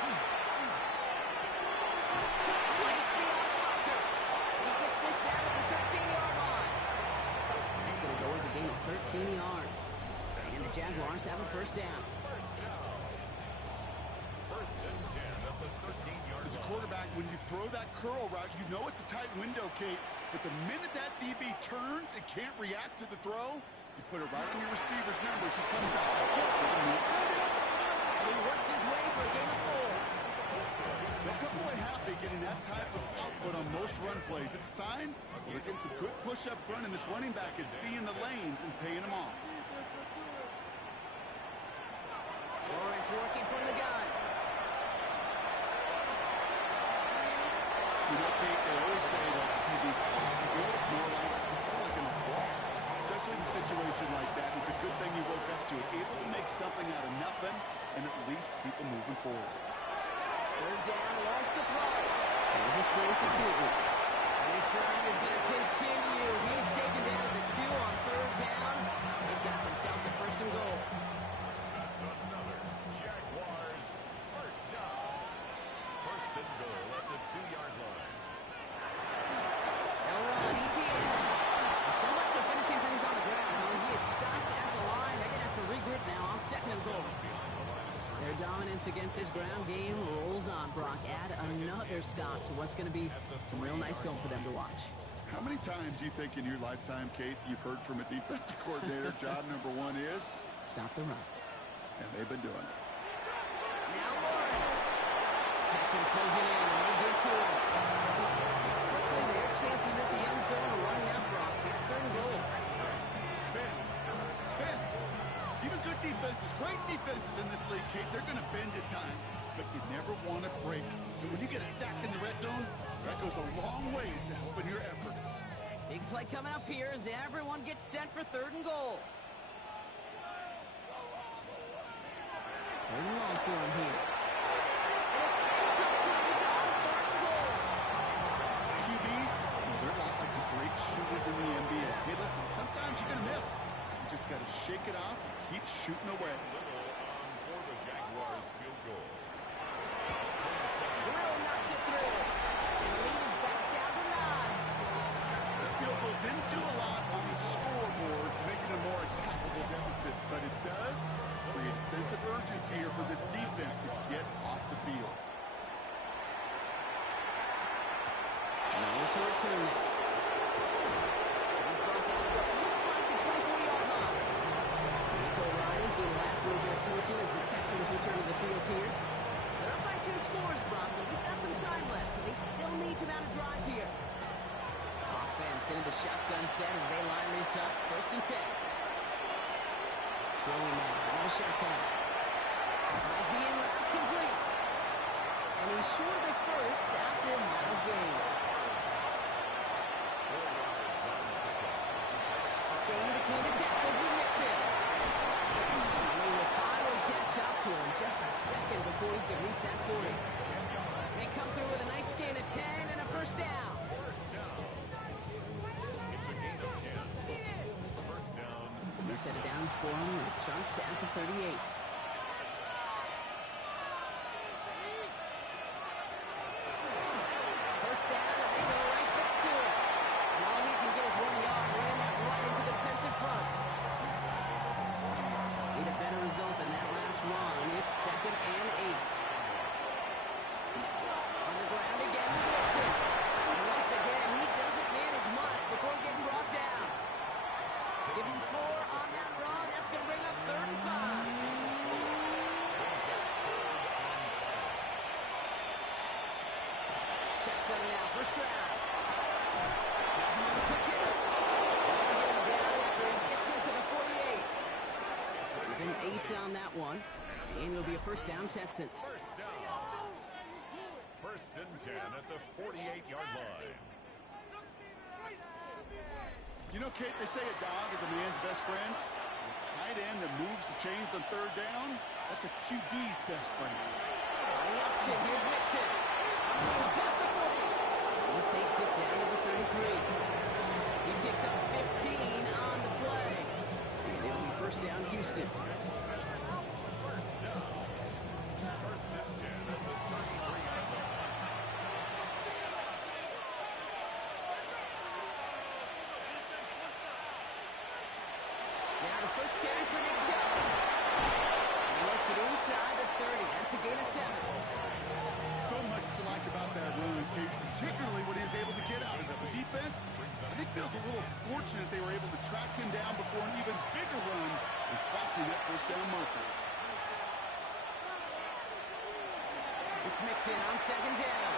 Plays beyond Walker. He gets this down at the 13-yard line. It's going to go as a gain of 13 yards. And the Jaguars have a first down. First and 10 at the 13-yard As a line. quarterback, when you throw that curl route, you know it's a tight window, Kate. But the minute that DB turns and can't react to the throw, you put it right on your receiver's numbers. He comes back and gets it and moves the sticks. And he works his way for a gain of 4. They'll come away happy getting that type of output on most run plays. It's a sign they're getting some good push up front, and this running back is seeing the lanes and paying them off. Lawrence working from the gun. You know, Kate, they always say that QB, it's more like an ball. Especially in a situation like that, it's a good thing you woke up to it. Able to make something out of nothing and at least keep them moving forward. Third down, launch to throw. Here's a screen for 2. And this drive is going to continue. He's taken down the 2 on third down. They've got themselves a first and goal. That's another Jaguars first down. First and goal at the 2-yard line. They'll run ETN. So much for finishing things on the ground. He is stopped at the line. They're going to have to regroup now on second and goal. Their dominance against his ground game rolls on. Brock, add another stop to what's going to be some real nice film for them to watch. How many times do you think in your lifetime, Kate, you've heard from a defensive coordinator, job number 1 is? Stop the run. And they've been doing it. Now Lawrence. Texans closing in, and they get to him. Quickly, their chances at the end zone are running out, Brock. It's third and goal. Bend. Even good defenses, great defenses in this league, Kate, they're going to bend at times, but you never want to break. And when you get a sack in the red zone, that goes a long ways to helping your efforts. Big play coming up here as everyone gets set for third and goal. Third and long for him here. And it's incomplete on third and goal. QBs, they're a lot like the great shooters in the NBA. Hey, listen, sometimes you're going to miss. You just got to shake it off and keep shooting away. Little on for the Jaguars field goal. Little knocks it through. And the lead is back down to 9. This field goal didn't do a lot on the scoreboard to make it a more attackable deficit, but it does create a sense of urgency here for this defense to get off the field. No to return this. He's brought down what looks like the 24-yard line. Nico Ryan seeing the last little bit of coaching as the Texans return to the field here. They're up by 2 scores, Brock, but we've got some time left, so they still need to mount a drive here. Offense into the shotgun set as they line this up. First and 10. Throwing now, another shotgun. Has the in route complete. And he's short of the first after a model gain. Staying between the tackles with Mixon. And they will finally catch up to him just a second before he can reach that 40. They come through with a nice gain of 10 and a first down. It's a gain of 10. First down. New set of downs for him. It starts at the 38. First down, and they go right back to it. And all he can get is 1 yard. Ran that right into the defensive front. Need a better result than that last run. It's second and 8. On the ground again with Mixon. And once again, he doesn't manage much before getting brought down. Give him 4 on that run. That's going to bring up third and 5. Shotgun now, first round. Has him on the quick hitter. They'll get him down after he gets into the 48. Give him 8 on that one. And it'll be a first down, Texans. First down. First and 10 at the 48-yard line. You know, Kate, they say a dog is a man's best friend. The tight end that moves the chains on third down, that's a QB's best friend. On the option, here's Mixon. Past the 40. He takes it down to the 33. He picks up 15 on the play. And it'll be first down, Houston. First carry for Nick Chubb. He works it inside the 30. That's a gain of 7. So much to like about that run, Kate, particularly when he was able to get out of it. The defense, I think, feels a little fortunate they were able to track him down before an even bigger run and crossing that first down marker. It's mixed in on second down.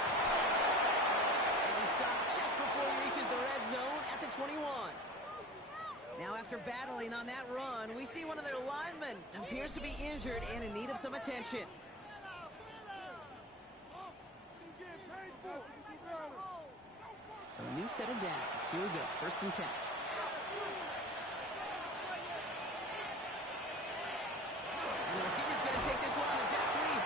And he stopped just before he reaches the red zone at the 21. Now, after battling on that run, we see one of their linemen appears to be injured and in need of some attention. So a new set of downs. Here we go. First and 10. And the receiver's going to take this one on the jet sweep.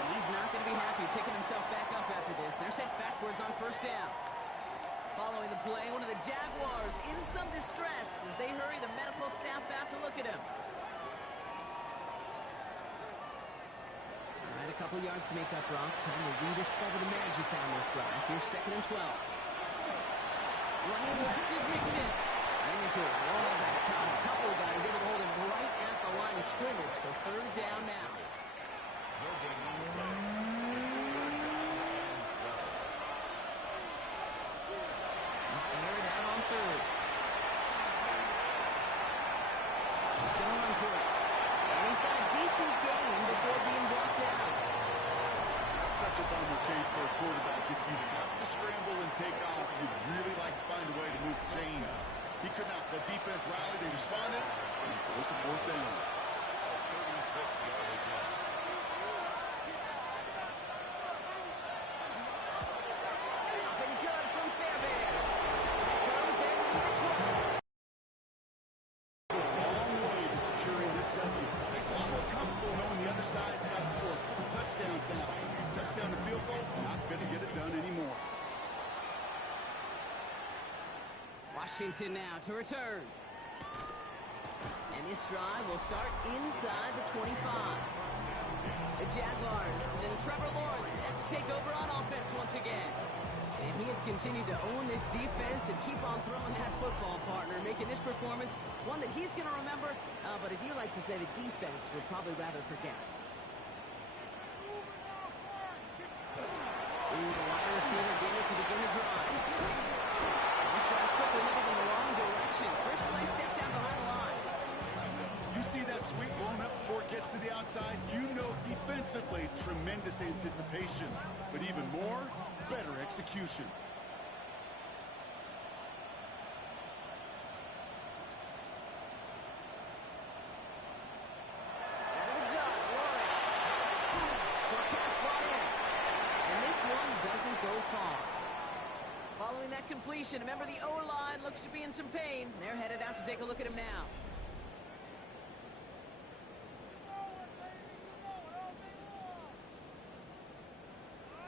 And he's not going to be happy picking himself back up after this. They're sent backwards on first down. Following the play, one of the Jaguars in some distress as they hurry the medical staff out to look at him. All right, a couple yards to make up, Brock. Time to rediscover the magic on this drive. Here's second and 12. Running left is Mixon. Running into a wall that time. A couple of guys able to hold him right at the line of scrimmage. So third down now. Air it out on third. He's going to run for it. And he's got a decent gain before being brought down. Such a bummer, Kate, for a quarterback. If you have to scramble and take off, you'd really like to find a way to move the chains. He could not. The defense rallied, they responded, and forced a fourth down. A 36-yard run. Up and good from Fairbairn. That goes there to the 12. A long way to securing this W. Makes it a lot more comfortable knowing the other side's got to score touchdowns now. Touchdown to field goals, not going to get it done anymore. Washington now to return. And this drive will start inside the 25. The Jaguars and Trevor Lawrence set to take over on offense once again. And he has continued to own this defense and keep on throwing that football, partner, making this performance one that he's going to remember. But as you like to say, the defense would probably rather forget. Ooh, the wide receiver getting it to begin the drive. This drive's quickly moving in the wrong direction. First play set down behind the line. You see that sweep blown up before it gets to the outside, you know defensively tremendous anticipation, but even more, better execution. Out of the gun, Lawrence. Short pass brought in. And this one doesn't go far. Following that completion, remember the O-line looks to be in some pain. They're headed out to take a look at him now.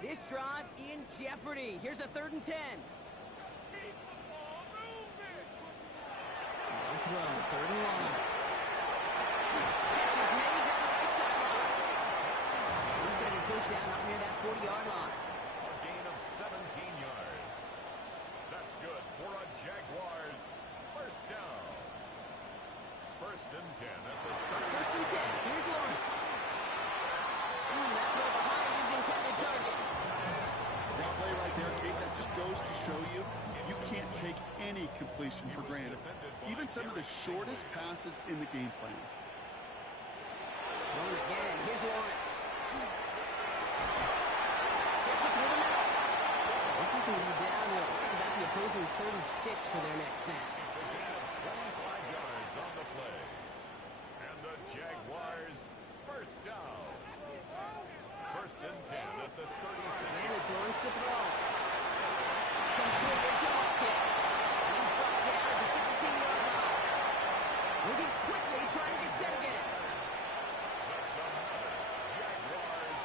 This drive in jeopardy. Here's a 3rd and 10. No throw, 3rd and long. Catch is made down the right sideline. He's going to be pushed down up near that 40-yard line. A gain of 17 yards. That's good for a Jaguars first down. 1st and 10 at the 30. 1st and 10. Here's Lawrence. That throw behind his intended target. That play right there, Kate, that just goes to show you, you can't take any completion for granted. Even some of the shortest passes in the game plan. Going again. Here's Lawrence. Gets it through the middle. This is going to be downhill. It's about the opposing 36 for their next snap. It's a gain of 25 yards on the play. And the Jaguars first down. 1st and 10 at the 36. And it's Lawrence to throw. Completed to Lockett. And he's brought down at the 17-yard line. Moving quickly, trying to get set again. That's another Jaguars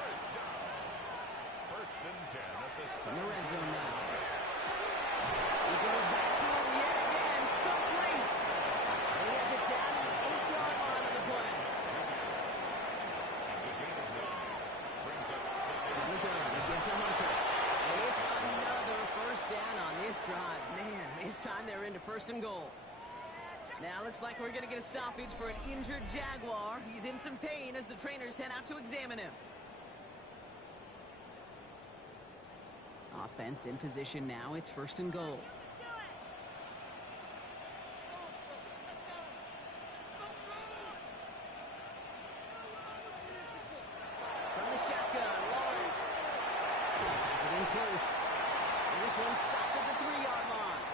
first down. 1st and 10 at the In the red 17. zone now. He goes back to him yet again. Complete. And he has it down to the 8-yard line on the play. It's a gain of 9. Brings up second. On the gun. He gets a Hunter. And it's another first down on this drive. Man, this time they're into 1st and goal. Now looks like we're going to get a stoppage for an injured Jaguar. He's in some pain as the trainers head out to examine him. Offense in position now. It's 1st and goal. From the shotgun, Lawrence. Has it in close. And this one's stopped at the 3-yard line.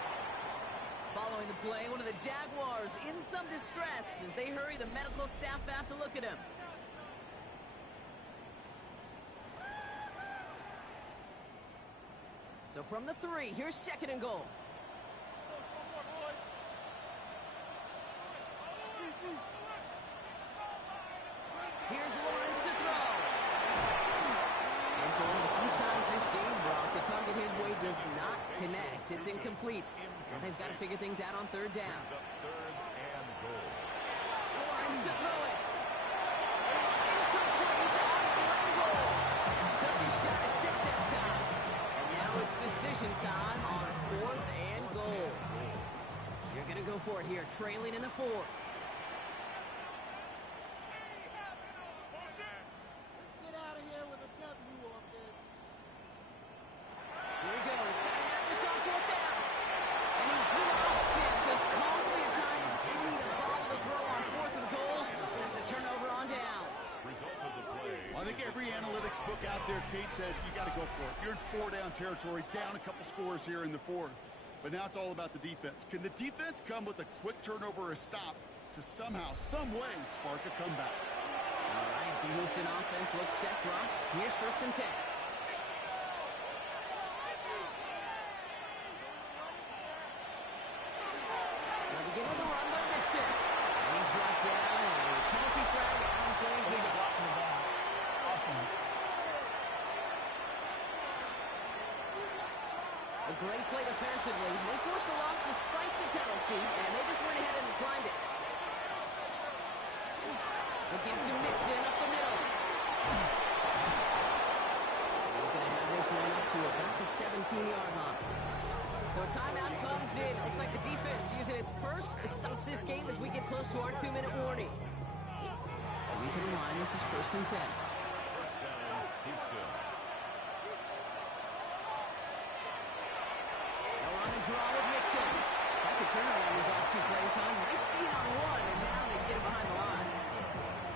Following the play, one of the Jaguars in some distress as they hurry the medical staff out to look at him. So from the 3, here's 2nd and goal. Here's Lawrence to throw. And for one of the few times this game, Brock, the target his way does not connect. It's incomplete. And they've got to figure things out on 3rd down. Lawrence to throw it. It's incomplete on 4th and goal. Somebody shot at 6 that time. And now it's decision time on 4th and goal. You're going to go for it here, trailing in the 4th. Book out there, Kate said, you got to go for it. You're in 4-down territory, down a couple scores here in the 4th. But now it's all about the defense. Can the defense come with a quick turnover or a stop to somehow, some way, spark a comeback? All right, the Houston offense looks set, Brock. Here's 1st and 10. They'll begin with a run by Mixon. And he's brought down, and a penalty flag out on plays with the block in the back. Offense. A great play defensively. They forced a loss despite the penalty, and they just went ahead and declined it. They'll give to Mixon up the middle. He's going to have this one up to about the 17-yard line. So a timeout comes in. Looks like the defense using its first stops this game as we get close to our 2-minute warning. Coming to the line, this is 1st and 10. First down, Houston. Draw with Mixon. That could turn around these last 2 plays, huh? Nice gain on 1, and now they get it behind the line.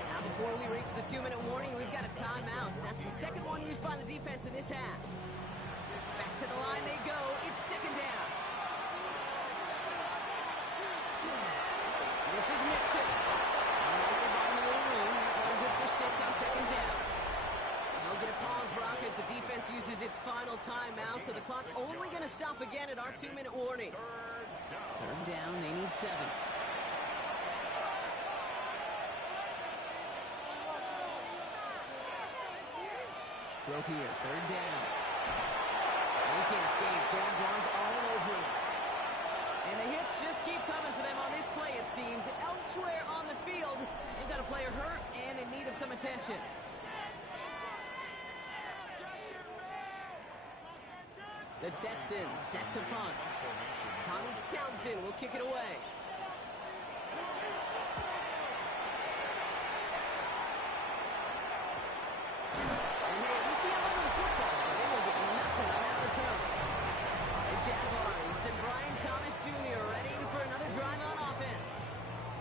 Now before we reach the 2-minute warning, we've got a timeout. That's the 2nd one used by the defense in this half. Back to the line they go. It's 2nd down. This is Mixon. Right the bottom of the room. That one good for 6 on 2nd down. They'll get a pause, Brock, as the defense uses its final timeout, so the clock only going to stop again at our 2-minute warning. 3rd down, they need 7. Throw here, 3rd down. And he can't escape. Jaguars all over him. And the hits just keep coming for them on this play, it seems. Elsewhere on the field, they've got a player hurt and in need of some attention. The Texans set to punt. Tommy Townsend will kick it away. And hey, we see how over the football, but they will get nothing on that return. The Jaguars and Brian Thomas Jr. ready for another drive on offense.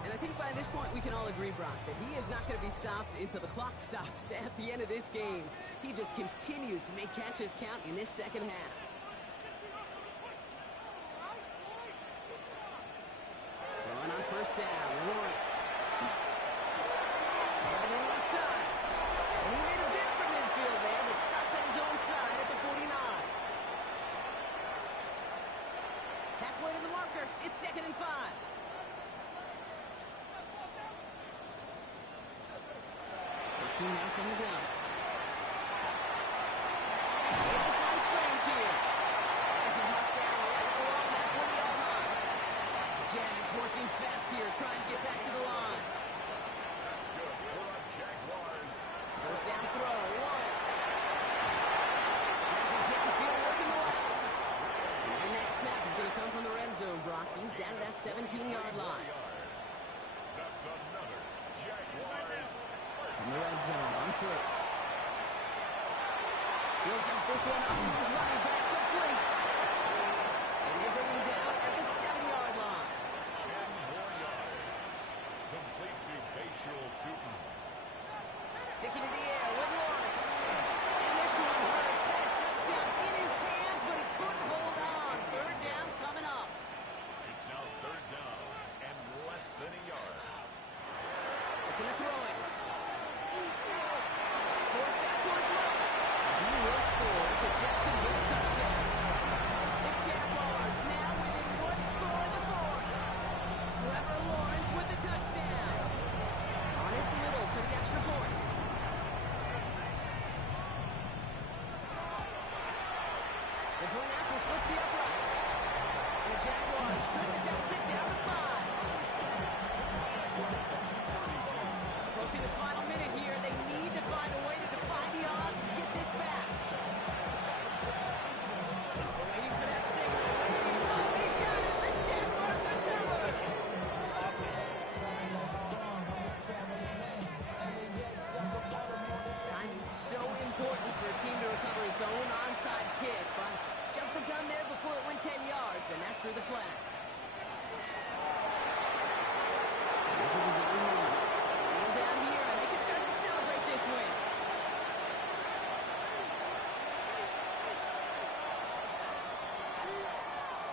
And I think by this point we can all agree, Brock, that he is not going to be stopped until the clock stops at the end of this game. He just continues to make catches count in this 2nd half. Throwing on 1st down, Lawrence. On the left side. And he made a bid for midfield there, but stopped on his own side at the 49. Halfway to the marker, it's 2nd and 5. Working now from the gun. Able to find Strange here. This is marked down right along that 40-yard line. Jags working fast here, trying to get back to the line. That's good for the Jaguars. 1st down throw, Lawrence. Has it downfield, working the left. And their next snap is going to come from the red zone, Brock. He's down at that 17-yard line. It's another Jaguars first. In the red zone on first. He'll dump this one up to his running back, complete. And they bring him down at the 7-yard line. 10 more yards. Complete to Bashul Tootin. Sticking in the air with Lawrence. And this one hurts. Had a touchdown in his hands, but he couldn't hold on. Third down coming up. It's now third down and less than a yard. Looking to throw it. Force back to his right. He will score. It's a Jacksonville touchdown. The Jaguars now within one score in the fourth. Trevor Lawrence with the touchdown. On his middle for the extra point. The point after splits the upright. The Jaguars took the deficit down to 5. Approaching the final minute here, they need to find a way to defy the odds and get this back. We're waiting for that signal. Waiting. Oh, they got it. The Jaguars recovered. Timing's so important for a team to recover its own onside kick, but jumped the gun there before it went 10 yards, and that drew the flag. Magic is on one. Kneel down here, and they can start to celebrate this win.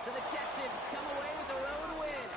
So the Texans come away with the road win.